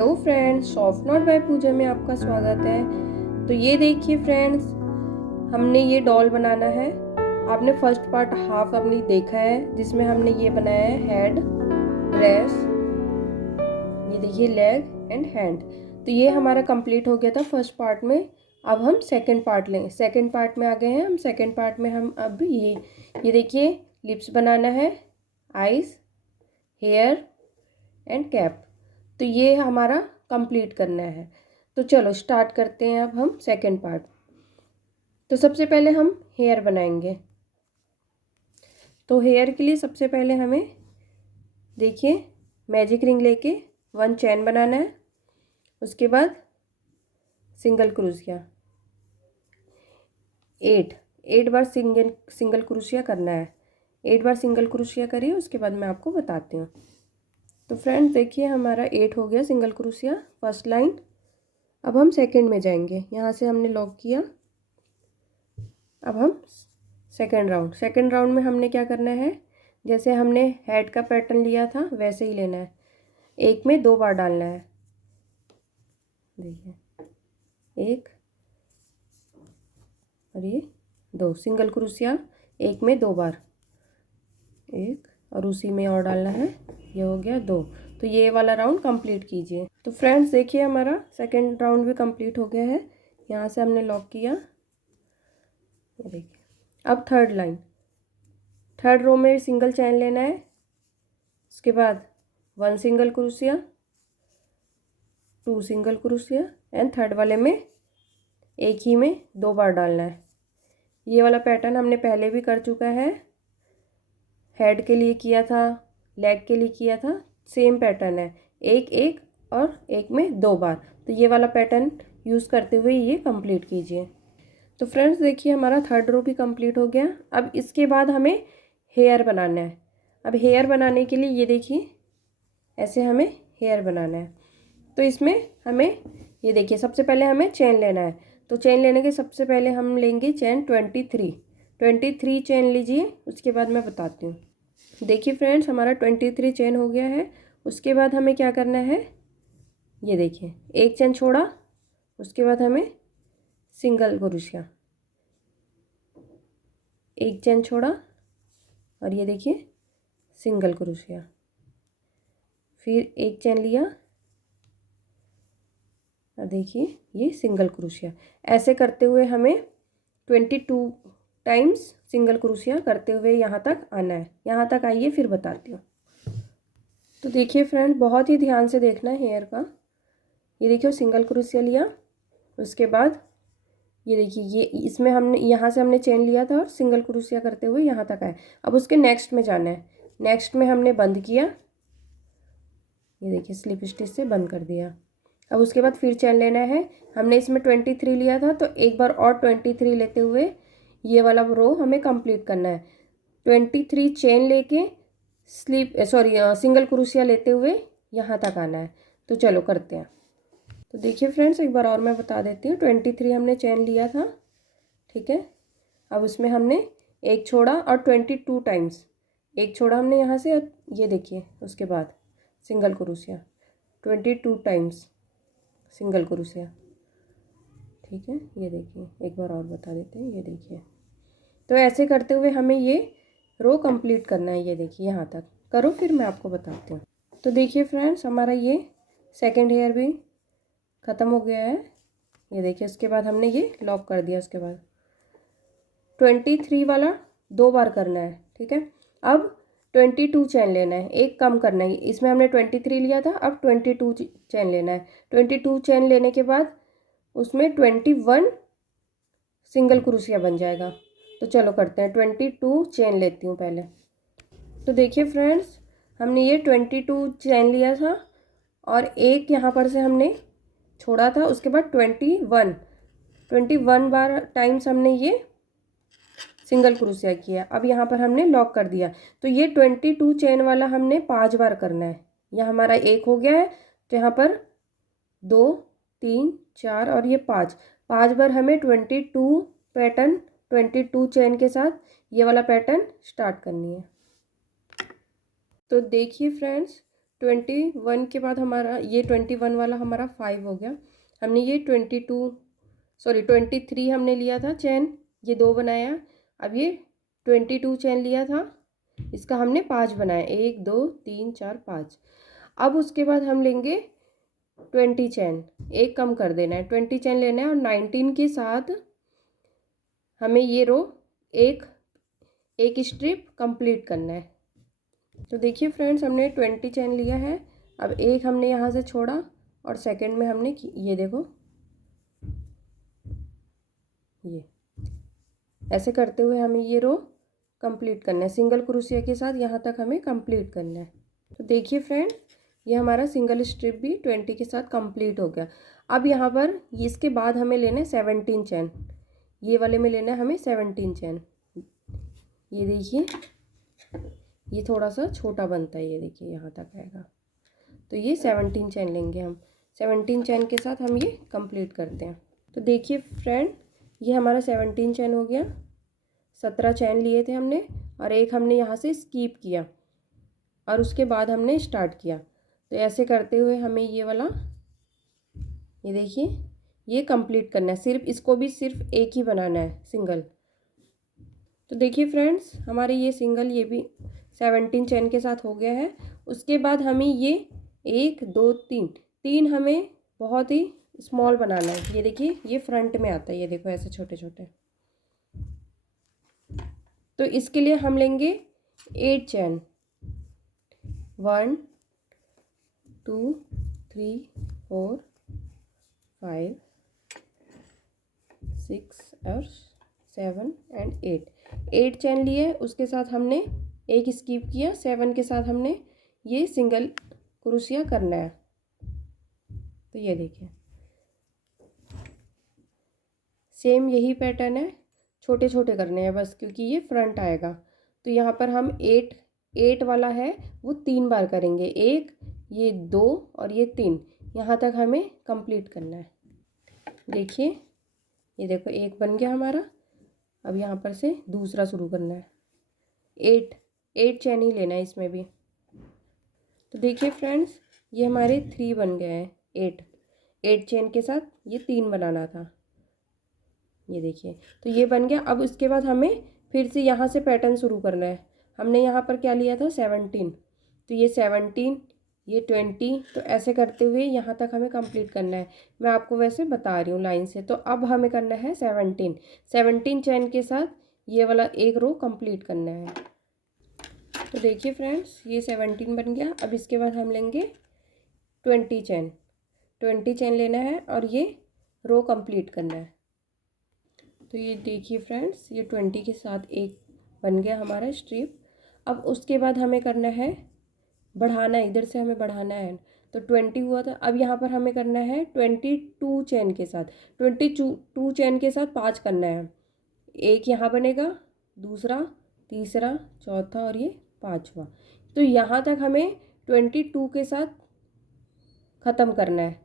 Hello friends, soft knot by Pooja में आपका स्वागत है। तो ये देखिए फ्रेंड्स, हमने ये डॉल बनाना है। आपने फर्स्ट पार्ट हाफ अपनी देखा है जिसमें हमने ये बनाया है हेड, ड्रेस, ये देखिए लेग एंड हैंड। तो ये हमारा कंप्लीट हो गया था फर्स्ट पार्ट में। अब हम सेकंड पार्ट लेंगे। सेकंड पार्ट में आ गए हैं हम। सेकंड पार्ट में हम अब ये देखिए लिप्स बनाना है, आईज, हेयर एंड कैप। तो ये हमारा कंप्लीट करना है। तो चलो स्टार्ट करते हैं अब हम सेकंड पार्ट। तो सबसे पहले हम हेयर बनाएंगे। तो हेयर के लिए सबसे पहले हमें देखिए मैजिक रिंग लेके 1 चैन बनाना है। उसके बाद सिंगल क्रोशिया 8 बार सिंगल क्रोशिया करना है। 8 बार सिंगल क्रोशिया करिए, उसके बाद मैं आपको बताती हूँ। तो फ्रेंड्स देखिए हमारा 8 हो गया सिंगल क्रोशिया फर्स्ट लाइन। अब हम सेकंड में जाएंगे। यहाँ से हमने लॉक किया। अब हम सेकंड राउंड में हमने क्या करना है, जैसे हमने हेड का पैटर्न लिया था वैसे ही लेना है। एक में 2 बार डालना है। देखिए 1 और ये 2 सिंगल क्रोशिया, एक में 2 बार, 1 और उसी में और डालना है। ये हो गया 2। तो ये वाला राउंड कंप्लीट कीजिए। तो फ्रेंड्स देखिए हमारा सेकंड राउंड भी कंप्लीट हो गया है। यहाँ से हमने लॉक किया। ये देखिए अब थर्ड रो में सिंगल चैन लेना है। उसके बाद 1 single crochet, 2 single crochet and third वाले में एक ही में 2 बार डालना है। ये वाला पैटर्न हमने पहले भी कर चुका है। हेड के लिए किया था, लेग के लिए किया था, सेम पैटर्न है। एक और एक में 2 बार। तो ये वाला पैटर्न यूज़ करते हुए ये कंप्लीट कीजिए। तो फ्रेंड्स देखिए हमारा थर्ड रो भी कंप्लीट हो गया। अब इसके बाद हमें हेयर बनाना है। अब हेयर बनाने के लिए ये देखिए ऐसे हमें हेयर बनाना है। तो इसमें हमें ये देखिए सबसे पहले हमें चेन लेना है। तो चेन लेने के सबसे पहले हम लेंगे चेन 23 चेन लीजिए, उसके बाद मैं बताती हूँ। देखिए फ्रेंड्स हमारा 23 चेन हो गया है। उसके बाद हमें क्या करना है, ये देखिए एक चेन छोड़ा, उसके बाद हमें सिंगल क्रोशिया, एक चेन छोड़ा और ये देखिए सिंगल क्रोशिया, फिर एक चेन लिया और देखिए ये सिंगल क्रोशिया। ऐसे करते हुए हमें 22 टाइम्स सिंगल क्रोशिया करते हुए यहाँ तक आना है। यहाँ तक आइए फिर बताती हूँ। तो देखिए फ्रेंड बहुत ही ध्यान से देखना है हेयर का। ये देखिए सिंगल क्रोशिया लिया, उसके बाद ये देखिए ये इसमें हमने यहाँ से हमने चेन लिया था और सिंगल क्रोशिया करते हुए यहाँ तक आए। अब उसके नेक्स्ट में जाना है। नेक्स्ट में हमने बंद किया, ये देखिए स्लिप स्टिच से बंद कर दिया। अब उसके बाद फिर चेन लेना है। हमने इसमें 23 लिया था तो एक बार और 23 लेते हुए ये वाला रो हमें कंप्लीट करना है। 23 चेन लेके सिंगल क्रोशिया लेते हुए यहाँ तक आना है। तो चलो करते हैं। तो देखिए फ्रेंड्स एक बार और मैं बता देती हूँ। 23 हमने चेन लिया था, ठीक है। अब उसमें हमने एक छोड़ा और 22 टाइम्स एक छोड़ा हमने यहाँ से। ये देखिए उसके बाद single crochet 22 times single crochet, ठीक है। ये देखिए एक बार और बता देते हैं। ये देखिए तो ऐसे करते हुए हमें ये रो कंप्लीट करना है। ये देखिए यहाँ तक करो, फिर मैं आपको बताती हूँ। तो देखिए फ्रेंड्स हमारा ये सेकंड हेयर भी ख़त्म हो गया है। ये देखिए उसके बाद हमने ये लॉक कर दिया। उसके बाद 23 वाला 2 बार करना है, ठीक है। अब 22 चैन लेना है, एक कम करना है। इसमें हमने 23 लिया था, अब 22 चैन लेना है। 22 चैन लेने के बाद उसमें 21 सिंगल क्रोशिया बन जाएगा। तो चलो करते हैं। 22 चेन लेती हूँ पहले। तो देखिए फ्रेंड्स हमने ये 22 चेन लिया था और एक यहाँ पर से हमने छोड़ा था। उसके बाद 21 बार टाइम्स हमने ये सिंगल क्रोशिया किया। अब यहाँ पर हमने लॉक कर दिया। तो ये 22 चेन वाला हमने 5 बार करना है। यह हमारा एक हो गया है। तो यहाँ पर 2 3 4 और ये 5 बार हमें 22 चेन के साथ ये वाला पैटर्न स्टार्ट करनी है। तो देखिए फ्रेंड्स 21 के बाद हमारा ये 21 वाला हमारा 5 हो गया। हमने ये 23 हमने लिया था चैन, ये 2 बनाया। अब ये 22 चैन लिया था, इसका हमने 5 बनाया, 1 2 3 4 5। अब उसके बाद हम लेंगे 20 चैन, एक कम कर देना है, 20 चैन लेना है और 19 के साथ हमें ये रो एक स्ट्रिप कंप्लीट करना है। तो देखिए फ्रेंड्स, हमने 20 चैन लिया है। अब एक हमने यहाँ से छोड़ा और सेकंड में हमने ये देखो, ये ऐसे करते हुए हमें ये रो कंप्लीट करना है। सिंगल क्रोशिया के साथ यहाँ तक हमें कंप्लीट करना है। तो देखिए फ्रेंड, ये हमारा सिंगल स्ट्रिप भी 20 के साथ कंप्लीट हो गया। अब यहाँ पर इसके बाद हमें लेना है 17 चैन, ये वाले में लेना है हमें 17 चैन। ये देखिए, ये थोड़ा सा छोटा बनता है, ये देखिए यहाँ तक आएगा। तो ये 17 चैन लेंगे हम। 17 चैन के साथ हम ये कंप्लीट करते हैं। तो देखिए फ्रेंड, ये हमारा 17 चैन हो गया। 17 चैन लिए थे हमने और एक हमने यहाँ से स्कीप किया और उसके बाद हमने स्टार्ट किया। तो ऐसे करते हुए हमें ये वाला, ये देखिए, ये कंप्लीट करना है। सिर्फ इसको भी सिर्फ एक ही बनाना है, सिंगल। तो देखिए फ्रेंड्स, हमारे ये सिंगल ये भी 17 चैन के साथ हो गया है। उसके बाद हमें ये 1 2 3 हमें बहुत ही स्मॉल बनाना है। ये देखिए, ये फ्रंट में आता है, ये देखो ऐसे छोटे छोटे। तो इसके लिए हम लेंगे 8 चैन, 1 2 3 4 5 6 और 7 एंड 8 चैन लिए। उसके साथ हमने एक स्कीप किया, 7 के साथ हमने ये सिंगल क्रोशिया करना है। तो ये देखिए, सेम यही पैटर्न है, छोटे छोटे करने हैं बस, क्योंकि ये फ्रंट आएगा। तो यहाँ पर हम 8 वाला है वो 3 बार करेंगे, 1 ये 2 और ये 3, यहाँ तक हमें कंप्लीट करना है। देखिए, ये देखो, एक बन गया हमारा। अब यहाँ पर से दूसरा शुरू करना है। 8 चैन ही लेना है इसमें भी। तो देखिए फ्रेंड्स, ये हमारे 3 बन गए हैं। 8 चैन के साथ ये 3 बनाना था, ये देखिए। तो ये बन गया। अब उसके बाद हमें फिर से यहाँ से पैटर्न शुरू करना है। हमने यहाँ पर क्या लिया था, 17। तो ये 17, ये 20, तो ऐसे करते हुए यहाँ तक हमें कंप्लीट करना है। मैं आपको वैसे बता रही हूँ लाइन से। तो अब हमें करना है 17 चैन के साथ ये वाला एक रो कंप्लीट करना है। तो देखिए फ्रेंड्स, ये 17 बन गया। अब इसके बाद हम लेंगे 20 चैन लेना है और ये रो कंप्लीट करना है। तो ये देखिए फ्रेंड्स, ये 20 के साथ एक बन गया हमारा स्ट्रिप। अब उसके बाद हमें करना है, बढ़ाना है, इधर से हमें बढ़ाना है। तो 20 हुआ था, अब यहाँ पर हमें करना है 22 चैन के साथ। 22 चैन के साथ 5 करना है। एक यहाँ बनेगा, दूसरा, तीसरा, चौथा और ये 5वां। तो यहाँ तक हमें 22 के साथ ख़त्म करना है,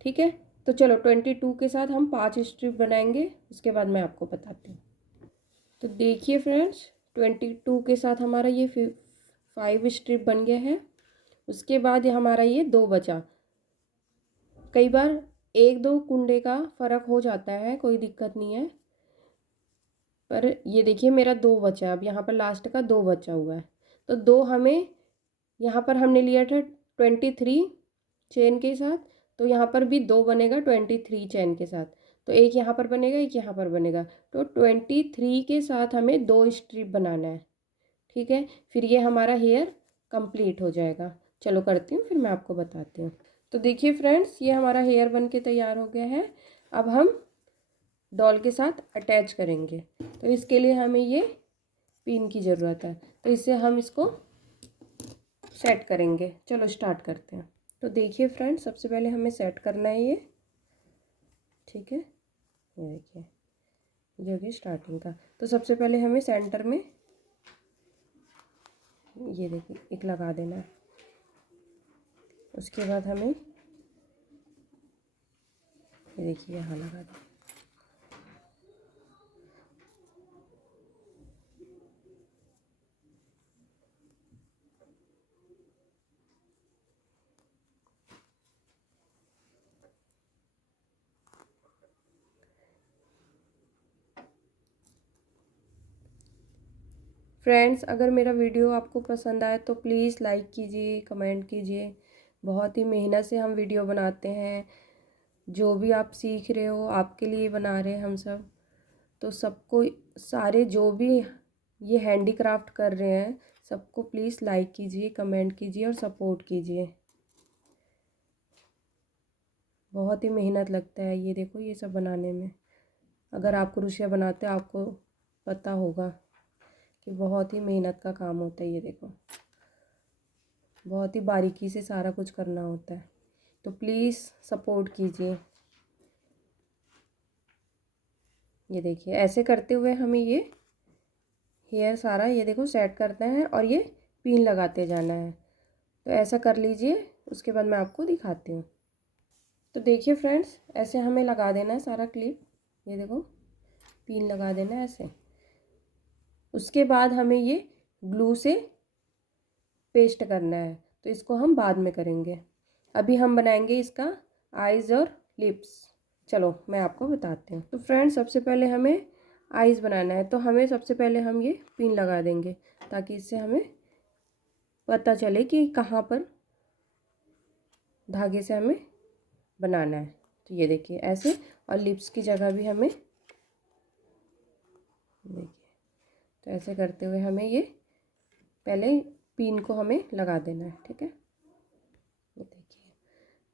ठीक है। तो चलो 22 के साथ हम 5 स्ट्रिप बनाएंगे, उसके बाद मैं आपको बताती हूँ। तो देखिए फ्रेंड्स, 22 के साथ हमारा ये 5 स्ट्रिप बन गया है। उसके बाद हमारा ये 2 बचा। कई बार 1-2 कुंडे का फ़र्क हो जाता है, कोई दिक्कत नहीं है। पर ये देखिए, मेरा 2 बचा। अब यहाँ पर लास्ट का 2 बचा हुआ है। तो 2 हमें, यहाँ पर हमने लिया था 23 चेन के साथ, तो यहाँ पर भी 2 बनेगा 23 चैन के साथ। तो एक यहाँ पर बनेगा, एक यहाँ पर बनेगा। तो 23 के साथ हमें 2 स्ट्रिप बनाना है, ठीक है। फिर ये हमारा हेयर कंप्लीट हो जाएगा। चलो करती हूँ, फिर मैं आपको बताती हूँ। तो देखिए फ्रेंड्स, ये हमारा हेयर बन के तैयार हो गया है। अब हम डॉल के साथ अटैच करेंगे। तो इसके लिए हमें ये पिन की ज़रूरत है। तो इससे हम इसको सेट करेंगे। चलो स्टार्ट करते हैं। तो देखिए फ्रेंड्स, सबसे पहले हमें सेट करना है ये, ठीक है। ये देखिए, ये हो गया स्टार्टिंग का। तो सबसे पहले हमें सेंटर में ये देखिए एक लगा देना है। उसके बाद हमें ये देखिए यहाँ लगा देना। फ्रेंड्स, अगर मेरा वीडियो आपको पसंद आए तो प्लीज़ लाइक कीजिए, कमेंट कीजिए। बहुत ही मेहनत से हम वीडियो बनाते हैं। जो भी आप सीख रहे हो आपके लिए बना रहे हैं हम सब। तो सबको, सारे जो भी ये हैंडीक्राफ्ट कर रहे हैं, सबको प्लीज़ लाइक कीजिए, कमेंट कीजिए और सपोर्ट कीजिए। बहुत ही मेहनत लगता है ये देखो, ये सब बनाने में। अगर आप क्रोशिया बनाते आपको पता होगा कि बहुत ही मेहनत का काम होता है। ये देखो, बहुत ही बारीकी से सारा कुछ करना होता है। तो प्लीज़ सपोर्ट कीजिए। ये देखिए, ऐसे करते हुए हमें ये हेयर सारा ये देखो सेट करना है और ये पिन लगाते जाना है। तो ऐसा कर लीजिए, उसके बाद मैं आपको दिखाती हूँ। तो देखिए फ्रेंड्स, ऐसे हमें लगा देना है सारा क्लिप। ये देखो, पिन लगा देना है ऐसे। उसके बाद हमें ये ग्लू से पेस्ट करना है, तो इसको हम बाद में करेंगे। अभी हम बनाएंगे इसका आइज़ और लिप्स। चलो मैं आपको बताती हूँ। तो फ्रेंड्स, सबसे पहले हमें आइज़ बनाना है, तो हमें सबसे पहले हम ये पिन लगा देंगे ताकि इससे हमें पता चले कि कहाँ पर धागे से हमें बनाना है। तो ये देखिए ऐसे, और लिप्स की जगह भी हमें देखिए, तो ऐसे करते हुए हमें ये पहले पिन को हमें लगा देना है। ठीक है, ये देखिए।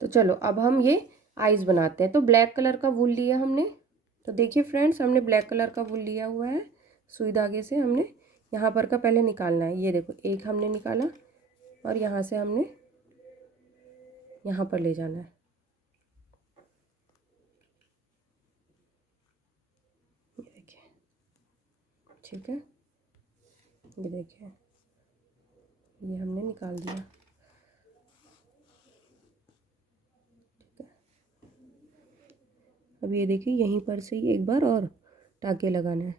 तो चलो अब हम ये आइज़ बनाते हैं। तो ब्लैक कलर का वूल लिया हमने। तो देखिए फ्रेंड्स, हमने ब्लैक कलर का वूल लिया हुआ है। सुई धागे से हमने यहाँ पर का पहले निकालना है। ये देखो, एक हमने निकाला और यहाँ से हमने यहाँ पर ले जाना है। ये देखिए, ठीक है, ये देखिए, ये हमने निकाल दिया। ठीक है, अब ये देखिए, यहीं पर से ही एक बार और टाँके लगाना है।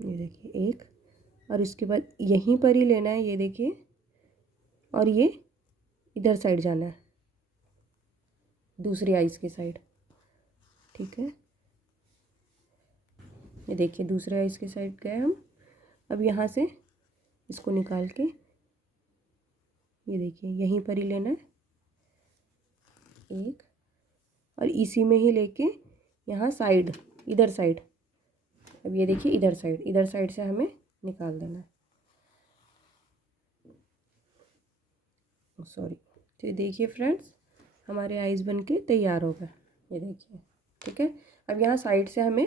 ये देखिए एक, और इसके बाद यहीं पर ही लेना है। ये देखिए, और ये इधर साइड जाना है, दूसरी आइज़ की साइड। ठीक है, ये देखिए दूसरे आइज़ की साइड गए हम। अब यहाँ से इसको निकाल के ये देखिए यहीं पर ही लेना है एक, और इसी में ही लेके यहाँ साइड, इधर साइड। अब ये देखिए इधर साइड से हमें निकाल देना है। सॉरी। तो ये देखिए फ्रेंड्स, हमारे आइज़ बन के तैयार हो गए। ये देखिए, ठीक है। अब यहाँ साइड से हमें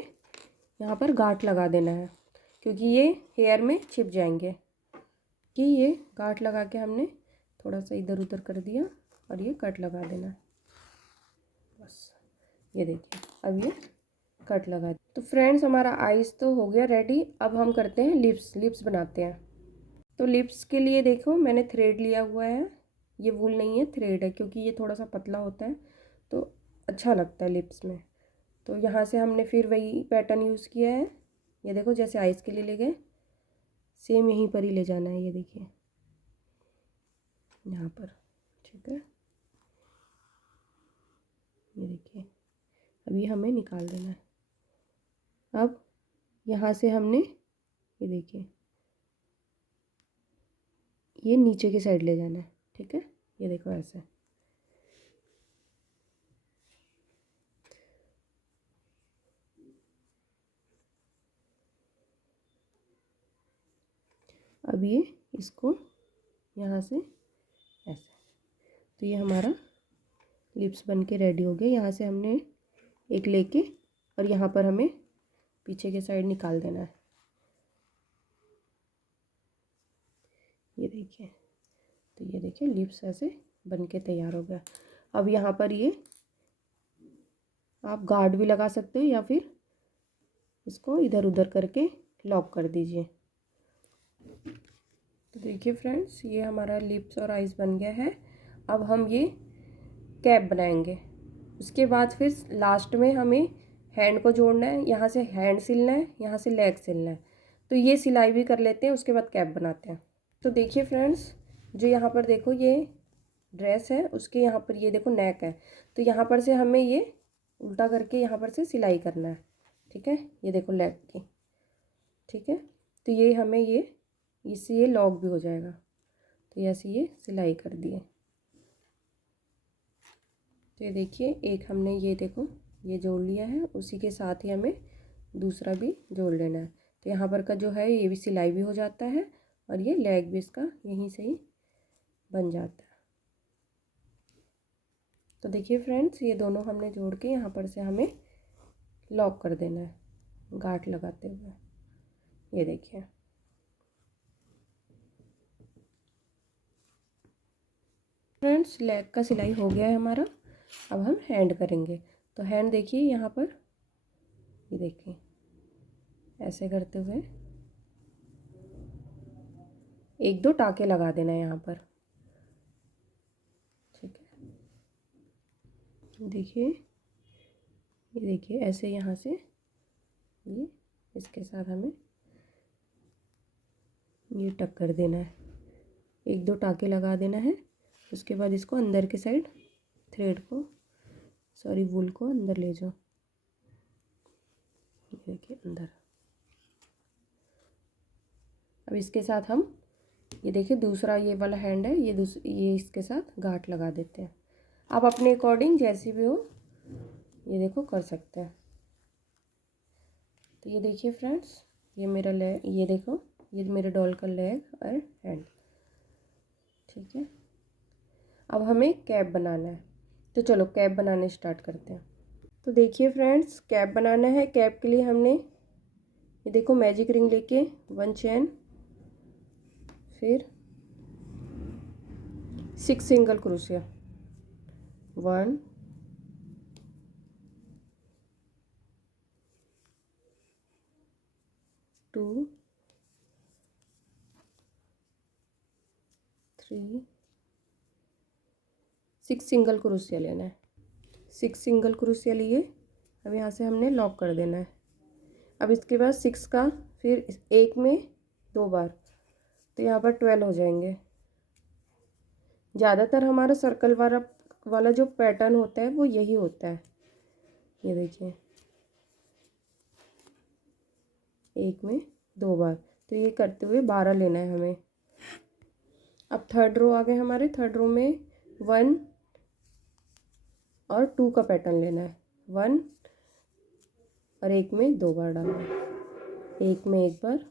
यहाँ पर गांठ लगा देना है, क्योंकि ये हेयर में छिप जाएंगे। कि ये गांठ लगा के हमने थोड़ा सा इधर उधर कर दिया और ये कट लगा देना है बस। ये देखिए, अब ये कट लगा। तो फ्रेंड्स, हमारा आइज़ तो हो गया रेडी। अब हम करते हैं लिप्स। लिप्स बनाते हैं। तो लिप्स के लिए देखो, मैंने थ्रेड लिया हुआ है। ये वूल नहीं है, थ्रेड है, क्योंकि ये थोड़ा सा पतला होता है तो अच्छा लगता है लिप्स में। तो यहाँ से हमने फिर वही पैटर्न यूज़ किया है। ये देखो, जैसे आइज़ के लिए ले गए, सेम यहीं पर ही ले जाना है। ये देखिए यहाँ पर। ठीक है, ये देखिए, अभी हमें निकाल देना है। अब यहाँ से हमने ये देखिए, ये नीचे की साइड ले जाना है। ठीक है, ये देखो ऐसे। अब ये इसको यहाँ से ऐसे। तो ये हमारा लिप्स बन के रेडी हो गया। यहाँ से हमने एक लेके और यहाँ पर हमें पीछे के साइड निकाल देना है। ये देखिए, तो ये देखिए लिप्स ऐसे बन के तैयार हो गया। अब यहाँ पर ये आप गार्ड भी लगा सकते हो या फिर इसको इधर उधर करके लॉक कर दीजिए। तो देखिए फ्रेंड्स, ये हमारा लिप्स और आइज़ बन गया है। अब हम ये कैप बनाएंगे। उसके बाद फिर लास्ट में हमें हैंड को जोड़ना है। यहाँ से हैंड सिलना है, यहाँ से लेग सिलना है। तो ये सिलाई भी कर लेते हैं, उसके बाद कैप बनाते हैं। तो देखिए फ्रेंड्स, जो यहाँ पर देखो ये ड्रेस है उसके यहाँ पर ये देखो नेक है, तो यहाँ पर से हमें ये उल्टा करके यहाँ पर से सिलाई करना है। ठीक है, ये देखो लेग की। ठीक है, तो ये हमें ये इससे ये लॉक भी हो जाएगा। तो ऐसे ये सिलाई कर दिए। तो ये देखिए एक हमने ये देखो ये जोड़ लिया है, उसी के साथ ही हमें दूसरा भी जोड़ लेना है। तो यहाँ पर का जो है ये भी सिलाई भी हो जाता है और ये लेग भी इसका यहीं से ही बन जाता है। तो देखिए फ्रेंड्स, ये दोनों हमने जोड़ के यहाँ पर से हमें लॉक कर देना है गांठ लगाते हुए। ये देखिए फ्रेंड्स, लेग का सिलाई हो गया है हमारा। अब हम हैंड करेंगे। तो हैंड देखिए यहाँ पर, ये देखिए ऐसे करते हुए एक दो टाके लगा देना है यहाँ पर। ठीक है, देखिए ये देखिए ऐसे यहाँ से ये इसके साथ हमें ये टक कर देना है, एक दो टाके लगा देना है। उसके बाद इसको अंदर के साइड थ्रेड को वूल को अंदर ले जाओ। ये देखिए अंदर। अब इसके साथ हम ये देखिए दूसरा ये वाला हैंड है, ये इसके साथ गांठ लगा देते हैं। आप अपने अकॉर्डिंग जैसी भी हो ये देखो कर सकते हैं। तो ये देखिए फ्रेंड्स, ये मेरा लेग, ये देखो ये मेरे डॉल का लेग और हैंड। ठीक है, अब हमें कैप बनाना है। तो चलो कैप बनाने स्टार्ट करते हैं। तो देखिए फ्रेंड्स, कैप बनाना है। कैप के लिए हमने ये देखो मैजिक रिंग लेके 1 चेन, फिर 6 सिंगल क्रोशिया, 1 2 3 6 सिंगल क्रोशिया लेना है। 6 सिंगल क्रोशिया लिए अब यहाँ से हमने लॉक कर देना है। अब इसके बाद 6 का फिर एक में 2 बार, तो यहाँ पर 12 हो जाएंगे। ज़्यादातर हमारा सर्कल वाला जो पैटर्न होता है वो यही होता है। ये देखिए एक में 2 बार, तो ये करते हुए 12 लेना है हमें। अब थर्ड रो आ गए हमारे। थर्ड रो में 1 और 2 का पैटर्न लेना है। 1 और एक में 2 बार डालना है, एक में 1 बार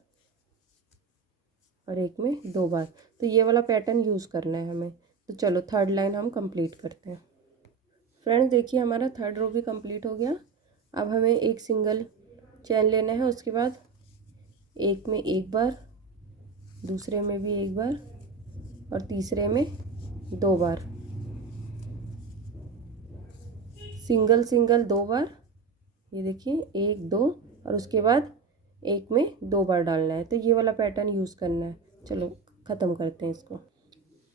और एक में 2 बार। तो ये वाला पैटर्न यूज़ करना है हमें। तो चलो थर्ड लाइन हम कंप्लीट करते हैं। फ्रेंड्स देखिए हमारा थर्ड रो भी कंप्लीट हो गया। अब हमें एक सिंगल चैन लेना है, उसके बाद एक में 1 बार, दूसरे में भी 1 बार और तीसरे में 2 बार, सिंगल सिंगल 2 बार। ये देखिए 1 2 और उसके बाद एक में 2 बार डालना है। तो ये वाला पैटर्न यूज़ करना है। चलो ख़त्म करते हैं इसको।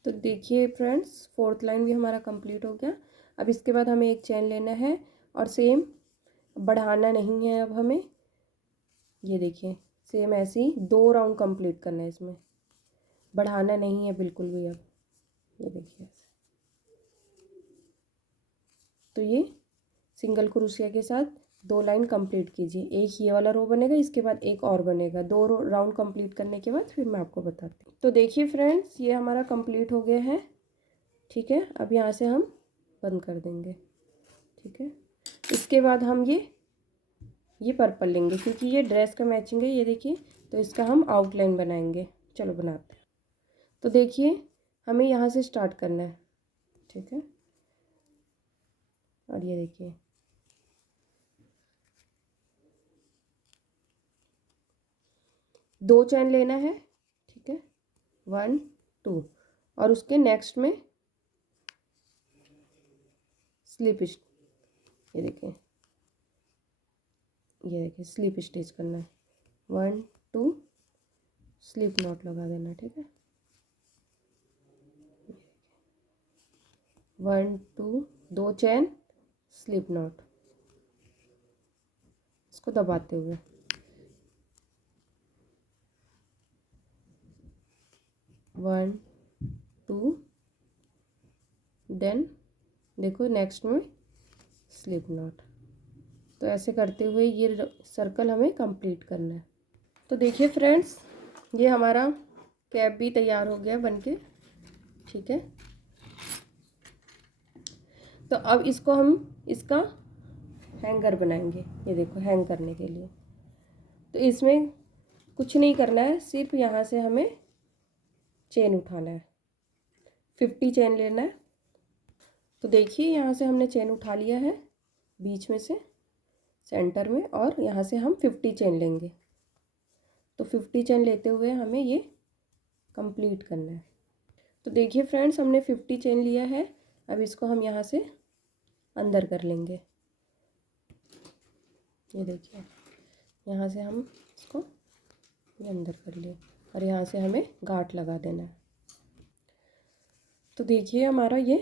तो देखिए फ्रेंड्स, फोर्थ लाइन भी हमारा कंप्लीट हो गया। अब इसके बाद हमें एक चैन लेना है और सेम बढ़ाना नहीं है। अब हमें ये देखिए सेम ऐसे ही 2 राउंड कंप्लीट करना है, इसमें बढ़ाना नहीं है बिल्कुल भी। अब ये देखिए ऐसे। तो ये सिंगल क्रोशिया के साथ 2 लाइन कंप्लीट कीजिए। एक ये वाला रो बनेगा, इसके बाद एक और बनेगा। 2 राउंड कंप्लीट करने के बाद फिर मैं आपको बताती हूँ। तो देखिए फ्रेंड्स, ये हमारा कंप्लीट हो गया है। ठीक है, अब यहाँ से हम बंद कर देंगे। ठीक है, इसके बाद हम ये पर्पल लेंगे क्योंकि ये ड्रेस का मैचिंग है। ये देखिए, तो इसका हम आउटलाइन बनाएंगे। चलो बनाते हैं। तो देखिए हमें यहाँ से स्टार्ट करना है। ठीक है, और ये देखिए 2 चैन लेना है। ठीक है, 1 2 और उसके नेक्स्ट में स्लिप, ये देखिए स्लिप स्टिच करना है। 1 2 स्लिप नॉट लगा देना। ठीक है, 1 2 2 चैन स्लिप नॉट, इसको दबाते हुए 1 2 देन देखो नेक्स्ट में स्लिप नॉट। तो ऐसे करते हुए ये सर्कल हमें कंप्लीट करना है। तो देखिए फ्रेंड्स, ये हमारा कैप भी तैयार हो गया बनके, ठीक है। तो अब इसको हम इसका हैंगर बनाएंगे। ये देखो हैंग करने के लिए तो इसमें कुछ नहीं करना है, सिर्फ यहाँ से हमें चेन उठाना है, 50 चेन लेना है। तो देखिए यहाँ से हमने चेन उठा लिया है बीच में से सेंटर में, और यहाँ से हम 50 चेन लेंगे। तो 50 चेन लेते हुए हमें ये कंप्लीट करना है। तो देखिए फ्रेंड्स, हमने 50 चेन लिया है। अब इसको हम यहाँ से अंदर कर लेंगे। ये देखिए यहाँ से हम इसको ये अंदर कर लिए और यहाँ से हमें गांठ लगा देना है। तो देखिए हमारा ये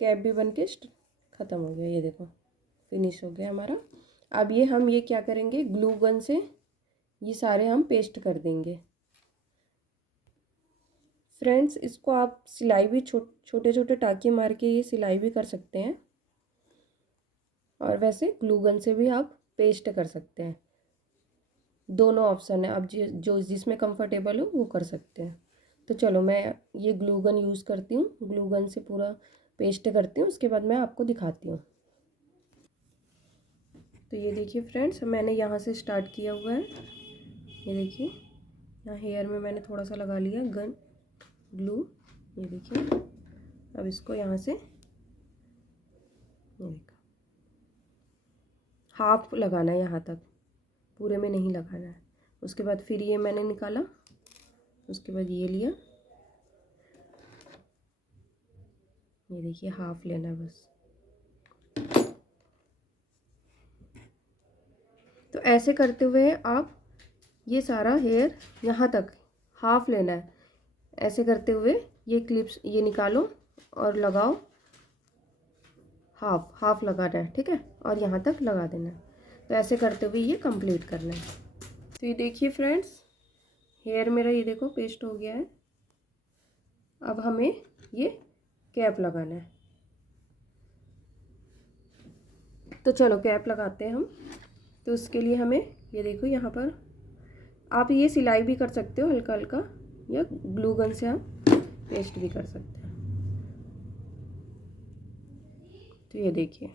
कैप भी बन के ख़त्म हो गया। ये देखो फिनिश हो गया हमारा। अब ये हम ये क्या करेंगे, ग्लू गन से ये सारे हम पेस्ट कर देंगे। फ्रेंड्स, इसको आप सिलाई भी छोटे छोटे टाँके मार के ये सिलाई भी कर सकते हैं, और वैसे ग्लू गन से भी आप पेस्ट कर सकते हैं। दोनों ऑप्शन है, आप जो जिसमें कंफर्टेबल हो वो कर सकते हैं। तो चलो मैं ये ग्लू गन यूज़ करती हूँ, ग्लू गन से पूरा पेस्ट करती हूँ, उसके बाद मैं आपको दिखाती हूँ। तो ये देखिए फ्रेंड्स, मैंने यहाँ से स्टार्ट किया हुआ है। ये देखिए यहाँ हेयर में मैंने थोड़ा सा लगा लिया ग्लू। ये देखिए अब इसको यहाँ से हाफ लगाना है, यहाँ तक, पूरे में नहीं लगाना है। उसके बाद फिर ये मैंने निकाला, उसके बाद ये लिया। ये देखिए हाफ लेना है बस। तो ऐसे करते हुए आप ये सारा हेयर यहाँ तक हाफ लेना है। ऐसे करते हुए ये क्लिप्स ये निकालो और लगाओ, हाफ लगाना है, ठीक है, और यहाँ तक लगा देना है। तो ऐसे करते हुए ये कंप्लीट करना है। तो ये देखिए फ्रेंड्स, हेयर मेरा ये देखो पेस्ट हो गया है। अब हमें ये कैप लगाना है। तो चलो कैप लगाते हैं हम। तो उसके लिए हमें ये देखो यहाँ पर आप ये सिलाई भी कर सकते हो हल्का हल्का, या ग्लू गन से आप पेस्ट भी कर सकते हैं। तो ये देखिए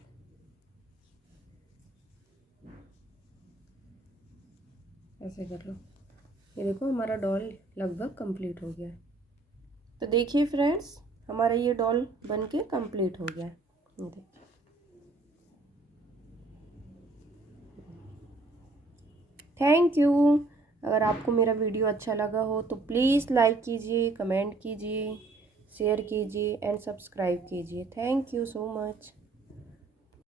ऐसे कर लो। ये देखो हमारा डॉल लगभग कंप्लीट हो गया है। तो देखिए फ्रेंड्स, हमारा ये डॉल बन के कंप्लीट हो गया है। ये देखिए थैंक यू। अगर आपको मेरा वीडियो अच्छा लगा हो तो प्लीज़ लाइक कीजिए, कमेंट कीजिए, शेयर कीजिए एंड सब्सक्राइब कीजिए। Thank you so much.